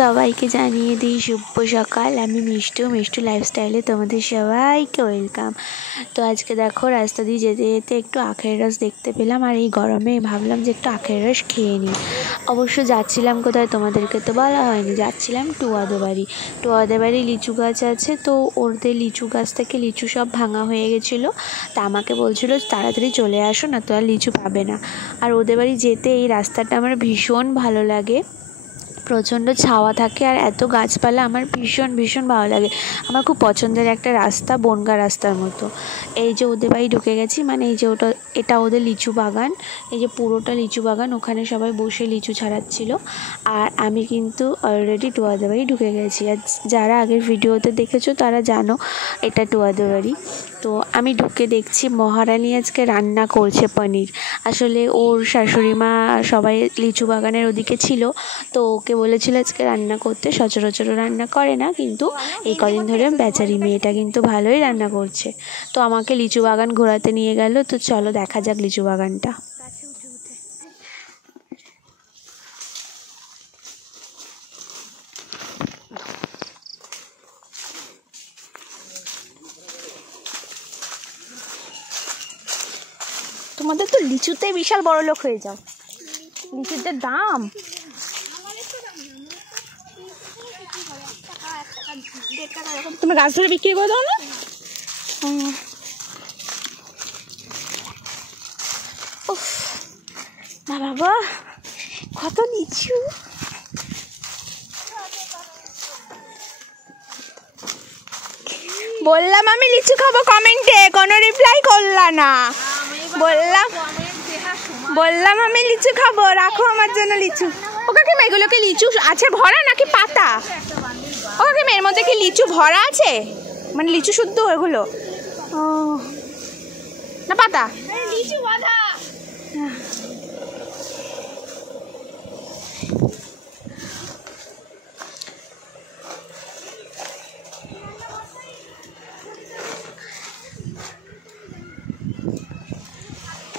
সবাইকে জানিয়ে দিই শুভ সকাল। আমি মিষ্টু লাইফস্টাইলে তোমাদের সবাইকে ওয়েলকাম। তো আজকে দেখো রাস্তা দিয়ে যেতে যেতে একটু আখের রস দেখতে পেলাম, আর এই গরমে ভাবলাম যে একটু আখের রস খেয়ে নিই। অবশ্য যাচ্ছিলাম কোথায় তোমাদেরকে তো বলা হয়নি, যাচ্ছিলাম টুয়াদের বাড়ি লিচু গাছ আছে, তো ওদের লিচু গাছ থেকে লিচু সব ভাঙা হয়ে গেছিলো। তা আমাকে বলছিলো তাড়াতাড়ি চলে আসো, না তো আর লিচু পাবে না। আর ওদের বাড়ি যেতে এই রাস্তাটা আমার ভীষণ ভালো লাগে, প্রচণ্ড ছাওয়া থাকে আর এত গাছপালা, আমার ভীষণ ভালো লাগে। আমার খুব পছন্দের একটা রাস্তা, বনগা রাস্তার মতো। এই যে ওদের বাড়ি ঢুকে গেছি, মানে এই যে এটা ওদের লিচু বাগান, এই যে পুরোটা লিচু বাগান, ওখানে সবাই বসে লিচু ছাড়াচ্ছিল। আর আমি কিন্তু অলরেডি টুয়াদের বাড়ি ঢুকে গেছি। আর যারা আগের ভিডিওতে দেখেছো তারা জানো এটা টুয়াদের বাড়ি। তো আমি ঢুকে দেখছি মহারানী আজকে রান্না করছে পনির। আসলে ওর শাশুড়ি মা সবাই লিচু বাগানের ওদিকে ছিল, তো ওকে বলেছিল আজকে রান্না করতে। সচরাচর রান্না করে না, কিন্তু এই কদিন ধরে বেচারি মেয়েটা কিন্তু ভালোই রান্না করছে। তো আমাকে লিচু বাগান ঘোরাতে নিয়ে গেল। তো চলো দেখা যাক লিচু বাগানটা। তোমাদের তো লিচুতে বিশাল বড় লোক হয়ে যাও, লিচুর যে দাম। তুমি গাছ ধরে বিক্রি করে দাও না? না বাবা, কত লিচু! বললাম আমি লিচু খাবো, কমেন্টে কোনো রিপ্লাই করলা না। বললাম আমি লিচু খাবো, রাখো আমার জন্য লিচু। ওকে এগুলো কি লিচু আছে ভরা নাকি পাতা? ওকে এর মধ্যে কি লিচু ভরা আছে, মানে লিচু শুদ্ধ ওগুলো? ও না, পাতা লিচু বাঁধা।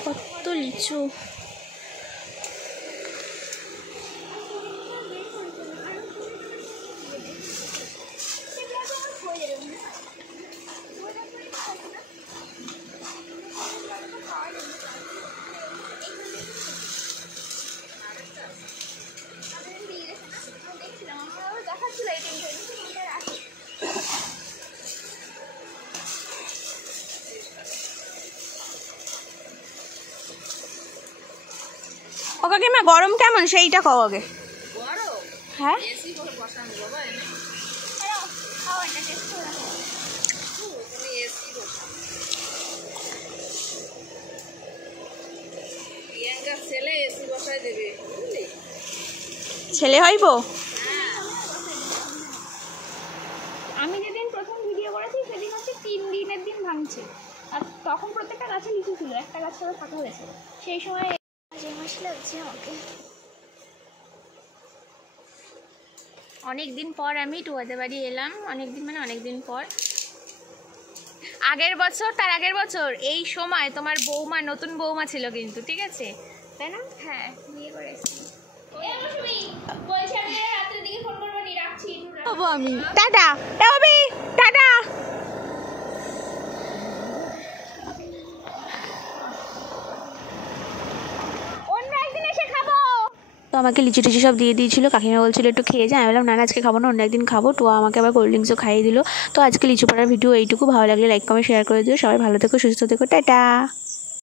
কত লিচু! ও কাকিমা গরম কেমন সেইটা কও আগে। হ্যাঁ ছেলে হইব। আমি যেদিন প্রথম ভিডিও করেছি সেদিন হচ্ছে 3 দিনের দিন ভাঙছে, আর তখন প্রত্যেকটা গাছে লিচু ছিল, একটা গাছ সবাই ফাঁকা হয়েছে। সেই সময় অনেক দিন পর আমি টুয়াদের বাড়ি এলাম, অনেক দিন পর। আগের বছর, তার আগের বছর এই সময় তোমার বৌমা, নতুন বৌমা ছিল কিন্তু, ঠিক আছে তাই না? হ্যাঁ, বিয়ে করে এসেছি। আমি টাটা টাটা। তো আমাকে লিচু টিচু সব দিয়ে দিয়েছিল, কাকিমা বলছিল একটু খেয়ে যায়। আমি বললাম না আজকে খাবো না, অন্য একদিন খাবো। তো আমাকে আবার কোল্ড ড্রিঙ্কসও খাইয়ে দিল। তো আজকে লিচু পাড়ার ভিডিও এইটুকু। ভালো লাগলে লাইক কমেন্ট শেয়ার করে দিও। সবাই ভালো থেকো, সুস্থ থেকো, টাটা।